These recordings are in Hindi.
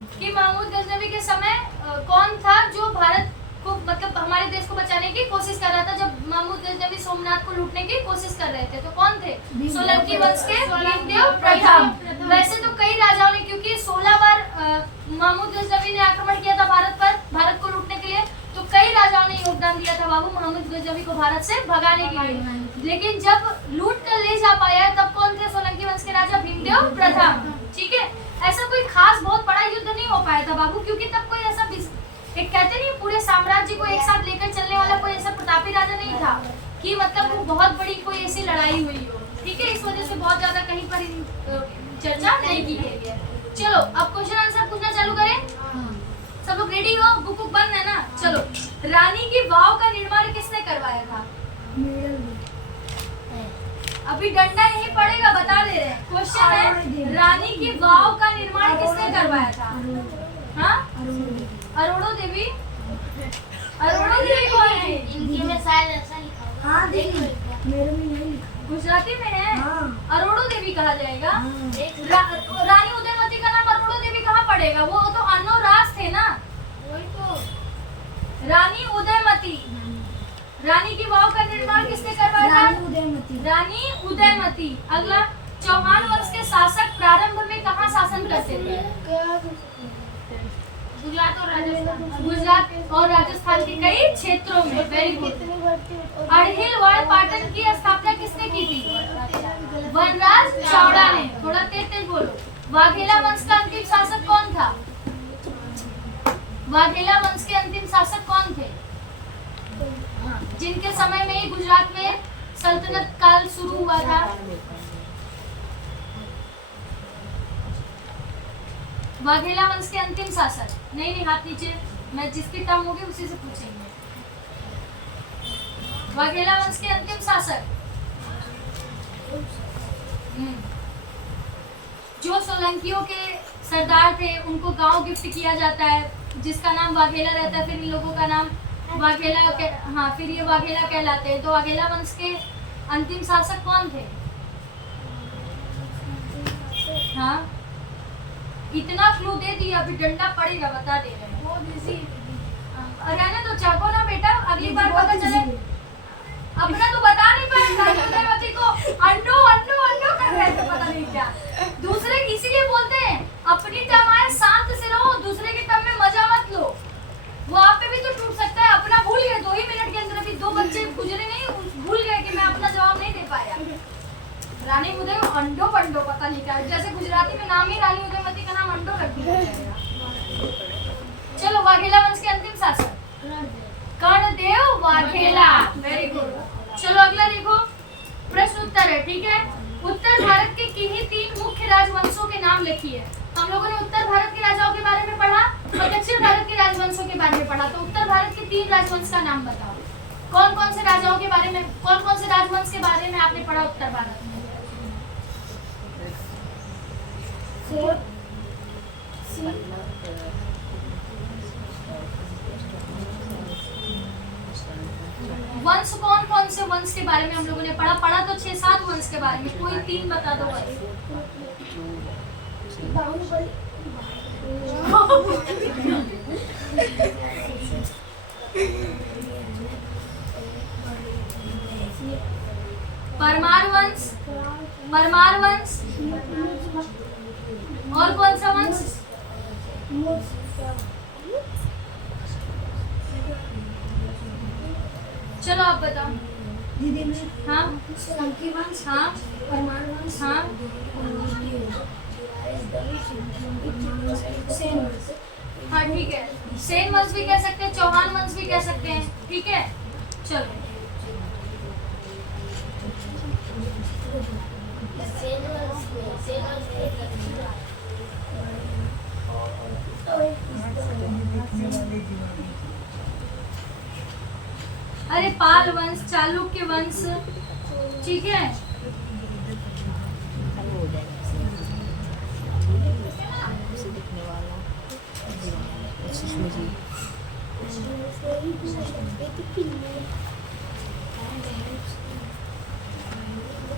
कि महमूद गजनवी के समय कौन था जो भारत को मतलब हमारे देश को बचाने की कोशिश कर रहा था जब महमूद गजनवी सोमनाथ को लूटने की कोशिश कर रहे थे, तो कौन थे? सोलंकी वंश के भीमदेव प्रथम। वैसे तो कई राजाओं ने, क्योंकि 16 बार महमूद गजनवी ने आक्रमण किया था भारत पर, भारत को लूटने के लिए, तो कई राजाओं ने योगदान दिया था बाबू महमूद गजनवी को भारत से भगाने के लिए। लेकिन जब लूट कर ले जा पाया तब कौन थे सोलंकी वंश के राजा? भीमदेव प्रथम। ठीक है, ऐसा कोई खास बहुत बड़ा युद्ध नहीं हो पाया था बाबू, क्योंकि तब कोई ऐसा एक कहते नहीं पूरे साम्राज्य को एक साथ लेकर चलने वाला कोई ऐसा प्रतापी राजा नहीं था कि मतलब वो बहुत बड़ी कोई ऐसी लड़ाई हुई हो। ठीक है, इस वजह से बहुत ज्यादा कहीं पर चर्चा नहीं की गई है। चलो अब क्वेश्चन आंसर पूछना चालू करें। सब लोग रेडी हो? बुक बंद है ना? चलो, रानी की वाव का निर्माण किसने करवाया था? अभी डंडा यही पड़ेगा, बता दे रहे हैं। क्वेश्चन है रानी की वाव का निर्माण किसने करवाया था? हाँ, अरुणो देवी। अरुणो देवी कौन है? इनके में शायद ऐसा लिखा होगा। हाँ देखो, मेरे में नहीं लिखा। गुजराती में है। हाँ। अरुणो देवी कहा जाएगा। रानी उदयमती का नाम अरुणो देवी कहाँ पड़ेगा? वो तो अनोरास थे ना, वही तो। रानी उदयमती। रानी की वाव का निर्माण किसने करवाया था? रानी उदयमती। रानी उदयमती। अगला, चौहान वंश के शासक प्रारंभ में कहाँ शासन करते थे? गुजरात और राजस्थान। गुजरात और राजस्थान के कई क्षेत्रों में। Very good. अड़हिलवाड़ पाटन की स्थापना किसने की थी? वनराज चावड़ा ने। थोड़ा तेज तेज बोलो। वाघेला वंश का अंतिम शासक कौन था? वाघेला वंश के अंतिम शासक कौन थे? जिनके समय में ही गुजरात में सल्तनत काल शुरू हुआ था। वाघेला वंश के अंतिम शासक। नहीं, हाथ नीचे, मैं जिसकी टर्म होगी उसी से पूछेंगे। वाघेला वंश के अंतिम शासक जो सोलंकियों के सरदार थे, उनको गांव गिफ्ट किया जाता है जिसका नाम वाघेला रहता है। फिर इन लोगों का नाम वाघेला हाँ, फिर ये वाघेला कहलाते हैं। तो वाघेला वंश के अंतिम शासक कौन थे? हाँ, इतना क्लू दे दिया, अभी डंडा पड़ेगा, बता दे रहे हैं। रहने तो चाहो ना बेटा, अगली बार पता चले। अपना तो बता नहीं पाए को अंडो अंडो अंडो कर रहे थे, पता नहीं क्या। दूसरे इसीलिए बोलते हैं अपनी टर्म आए शांत से रहो, दूसरे की टर्म में मजा मत लो। वो आप पे भी तो टूट सकता है। अपना भूल गए 2 ही मिनट के अंदर, अभी 2 बच्चे गुजरे नहीं, भूल गए कि मैं अपना जवाब नहीं दे पाया। रानी उदय अंडो पंडो पता नहीं क्या, जैसे गुजराती में नाम ही रानी उदयमती का नाम अंडो रख दिया जाएगा। चलो, वाघेला वंश के अंतिम शासक कर्णदेव वाघेला। Very good. चलो अगला देखो, प्रश्न उत्तर है। ठीक है, उत्तर भारत के किन्हीं 3 मुख्य राजवंशों के नाम लिखिए। हम लोगों ने उत्तर भारत के राजाओं के बारे में पढ़ा और दक्षिण भारत के राजवंशों के बारे में पढ़ा। तो उत्तर भारत के 3 राजवंश का नाम बताओ। कौन कौन से राजाओं के बारे में, कौन कौन से राजवंश के बारे में आपने पढ़ा उत्तर भारत में? वंश कौन कौन से वंश के बारे में हम लोगों ने पढ़ा तो 6-7 वंश के बारे में, कोई 3 बता दो बस। परमार वंश, परमार वंश, और कौन सा वंश? चलो आप बताओ। दीदी में हाँ, सोलंकी वंश, हाँ, परमार वंश, हाँ, सेन वंश। हाँ, ठीक है। सेन वंश भी कह सकते हैं, चौहान वंश भी कह सकते हैं। ठीक है, चलो। अरे पाल वंश, चालुक्य वंश। ठीक है,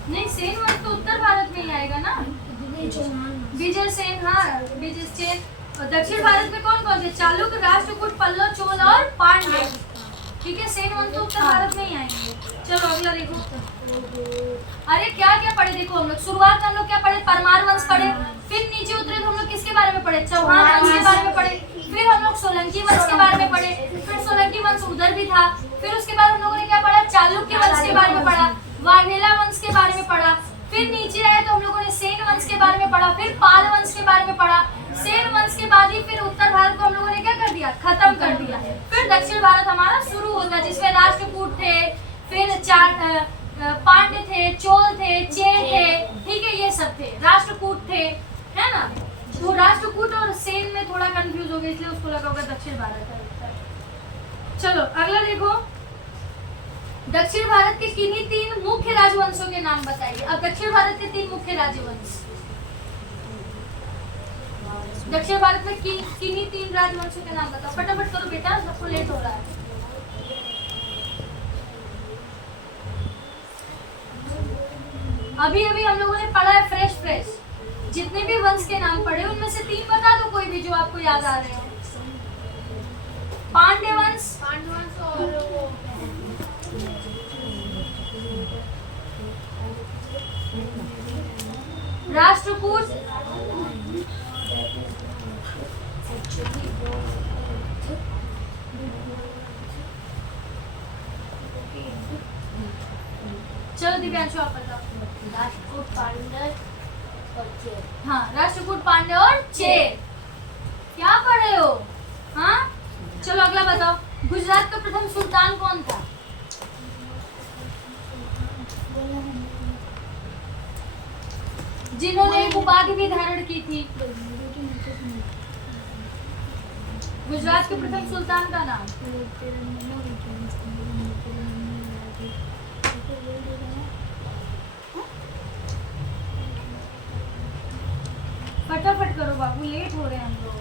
नहीं सेन वंश तो उत्तर भारत में ही आएगा ना। विजय सेन, हाँ विजय सेन और दक्षिण भारत में कौन कौन थे? चालुक्य, राष्ट्रकूट, पल्लव, चोल और पांड्य। ठीक है, सेन वंश तो उत्तर भारत में ही आएंगे। चलो अगला देखो। अरे क्या क्या पढ़े देखो हम लोग। शुरुआत में हम लोग क्या पढ़े? परमार वंश पढ़े। फिर नीचे उतरे तो हम लोग किसके बारे में पढ़े? चौहान वंश के बारे में पढ़े। फिर हम लोग सोलंकी वंश के बारे में पढ़े। फिर सोलंकी वंश उधर भी था। फिर उसके बाद हम लोगों ने क्या पढ़ा? चालुक्य वंश के बारे में पढ़ा, वाघेला वंश के बारे में पढ़ा। फिर नीचे आए तो हम लोगों ने सेन वंश के बारे में पढ़ा, फिर पाल वंश के बारे में पढ़ा। सेन वंश के बाद ही फिर उत्तर भारत को हम लोगों ने क्या कर दिया? खत्म कर दिया। फिर दक्षिण भारत हमारा शुरू होता है, जिसमें राष्ट्रकूट थे, फिर पांड्य थे, चोल थे, चेर थे। ठीक है, ये सब थे। राष्ट्रकूट थे, है ना? तो राष्ट्रकूट और सेन में थोड़ा कंफ्यूज हो गया, इसलिए उसको लगा होगा दक्षिण भारत है। चलो अगला देखो। दक्षिण भारत के किन्हीं 3 मुख्य राजवंशों के नाम बताइए। अब दक्षिण भारत के 3 मुख्य राजवंश। दक्षिण भारत में किन्हीं 3 राजवंशों के नाम बताओ। फटाफट करो बेटा, सबको लेट हो रहा है। अभी अभी हम लोगों ने पढ़ा है फ्रेश। जितने भी वंश के नाम पढ़े उनमें से 3 बता दो, कोई भी जो आपको याद आ रहे हो। पांड्य वंश, और वो राष्ट्रकूट, चलो दिव्यांशु आप बताओ। राष्ट्रकूट, पांड्य और चेर। हाँ, राष्ट्रकूट, पांड्य और चेर। क्या पढ़े हो? हाँ, चलो अगला बताओ। गुजरात का प्रथम सुल्तान कौन था? जिन्होंने एक उपाधि भी धारण की थी। गुजरात के प्रथम सुल्तान का नाम? फटाफट करो बाबू, लेट हो रहे हैं हम लोग।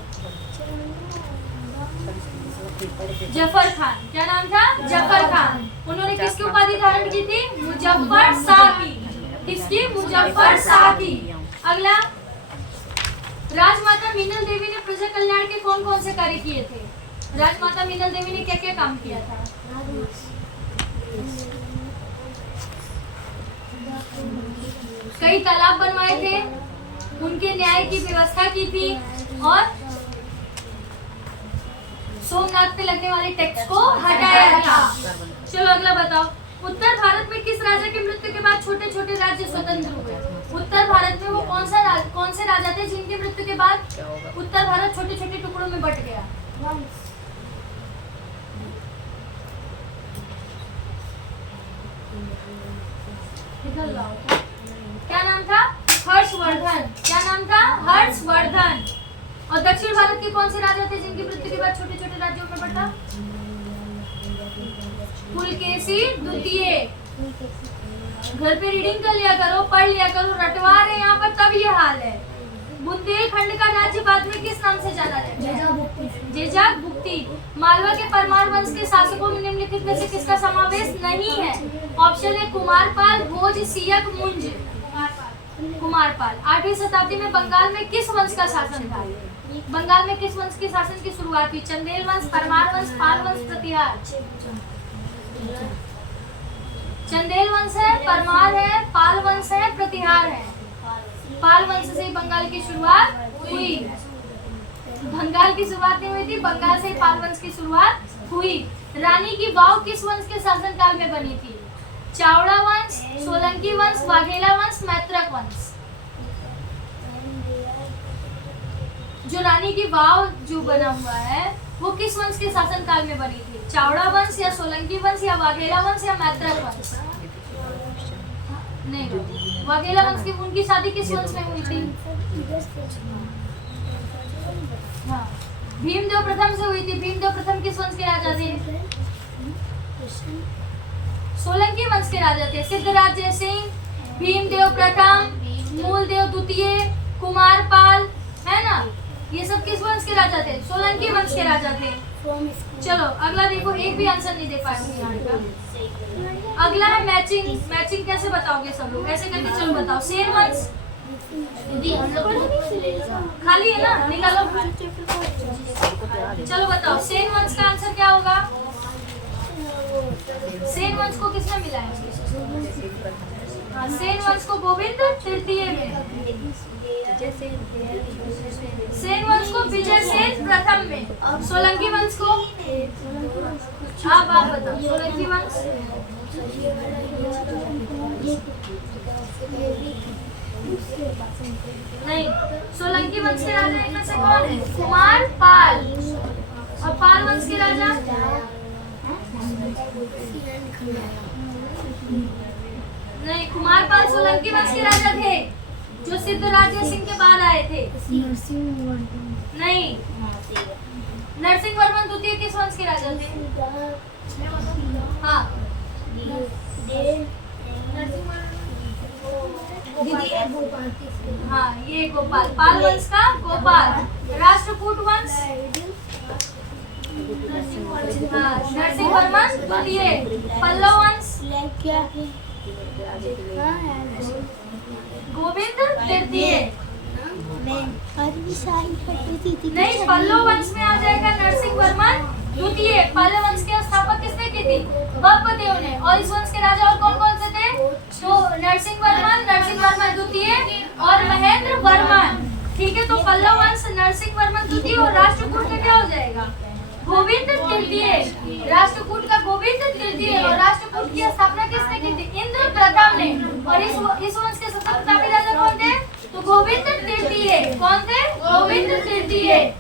जफर खान। क्या नाम था? जफर खान। उन्होंने किसकी उपाधि धारण की थी? मुजफ्फर शाह की। किसकी? मुजफ्फर शाह की। अगला, राजमाता मीनल देवी ने प्रजा कल्याण के कौन कौन से कार्य किए थे? राजमाता मीनल देवी ने क्या क्या काम किया था? कई तालाब बनवाए थे, उनके न्याय की व्यवस्था की थी, और सोमनाथ पे लगने वाले टैक्स को हटाया था। चलो अगला बताओ। उत्तर भारत में किस राजा की मृत्यु के बाद छोटे छोटे राज्य स्वतंत्र हुए? उत्तर भारत में वो कौन से राजा थे जिनकी मृत्यु के बाद उत्तर भारत छोटे छोटे टुकड़ों में बट गया? क्या नाम था? हर्षवर्धन। क्या नाम था? हर्षवर्धन। और दक्षिण भारत के कौन से राजा थे जिनकी मृत्यु के बाद छोटे छोटे राज्यों में बटा? पुलकेशी द्वितीय। घर पे रीडिंग कर लिया करो, पढ़ लिया करो, रटवा रहे यहाँ पर तब ये हाल है। बुंदेलखंड का राज्य बाद में किस नाम से जाना जाता है? जेजाक भुक्ति। मालवा के परमार वंश के शासकों में निम्नलिखित में से किसका समावेश नहीं है? ऑप्शन है कुमारपाल, भोज, सियक, मुंज। कुमारपाल। 8वीं शताब्दी में बंगाल में किस वंश का शासन था? बंगाल में किस वंश के शासन की शुरुआत हुई? चंदेल वंश, परमार वंश, पाल वंश, प्रतिहार। चंदेल वंश है, परमार है, पाल वंश है, प्रतिहार है। पाल वंश से ही बंगाल की शुरुआत हुई। बंगाल की शुरुआत नहीं हुई थी, बंगाल से ही पाल वंश की शुरुआत हुई। रानी की वाव किस वंश के शासनकाल में बनी थी? चावड़ा वंश, सोलंकी वंश, वाघेला वंश, मैत्रक वंश। जो रानी की वाव जो बना हुआ है वो किस वंश के शासनकाल में बनी थी? चावड़ा वंश या सोलंकी वंश या वाघेला वंश या मैत्रक वंश? नहीं, वाघेला वंश की उनकी शादी किस वंश में हुई थी? हाँ, भीमदेव प्रथम से हुई थी। भीमदेव प्रथम किस वंश के राजा थे? सोलंकी वंश के राजा थे। सिद्धराज जयसिंह, भीमदेव प्रथम, मूलदेव द्वितीय, कुमारपाल, है ना? ये सब किस वंश के राजा थे? सोलंकी वंश के राजा थे। चलो अगला देखो, एक भी आंसर नहीं दे पाएंगे यहाँ का। अगला है मैचिंग। मैचिंग कैसे बताओगे सब लोग? ऐसे करके चलो बताओ। सेन वंश, दीदी हम लोग खाली है ना, निकालो। चलो बताओ, सेन वंश का आंसर क्या होगा? सेन वंश को किसने मिला है? हाँ, सेन वंश को गोविंद तृतीय में, सेन वंश को विजय सेन प्रथम में, सोलंकी वंश को आप बताओ। सोलंकी वंश नहीं, सोलंकी वंश के राजा इनमें से कौन है? कुमार पाल। और पाल वंश के राजा नहीं, कुमार पाल सोलंकी वंश के राजा थे जो सिद्धराज सिंह के बाद आए थे। नहीं, नरसिंह वर्मन द्वितीय किस वंश के राजा थे? हाँ, दीदी ये गोपाल हाँ, ये गोपाल, पाल वंश का गोपाल। राष्ट्रकूट वंश हाँ, नरसिंह वर्मन द्वितीय। पल्लव वंश गोविंद तृतीय। नहीं, पल्लव वंश में आ जाएगा नरसिंह वर्मन द्वितीय। पल्लव वंश के स्थापक किसने की थी? बब्बदेव ने। और इस वंश के राजा और कौन कौन से थे? तो नरसिंह वर्मन द्वितीय और महेंद्र वर्मन। ठीक है, तो पल्लव वंश, नरसिंह वर्मन द्वितीय और राष्ट्रकूट का क्या हो जाएगा? गोविंद तृतीय। राष्ट्रकूट का गोविंद तृतीय। और राष्ट्रकूट की स्थापना किसने की थी? इंद्र प्रथम ने। और इस वंश के सबसे प्रतापी राजा कौन थे? तो गोविंद तृतीय। कौन थे? गोविंद तृतीय।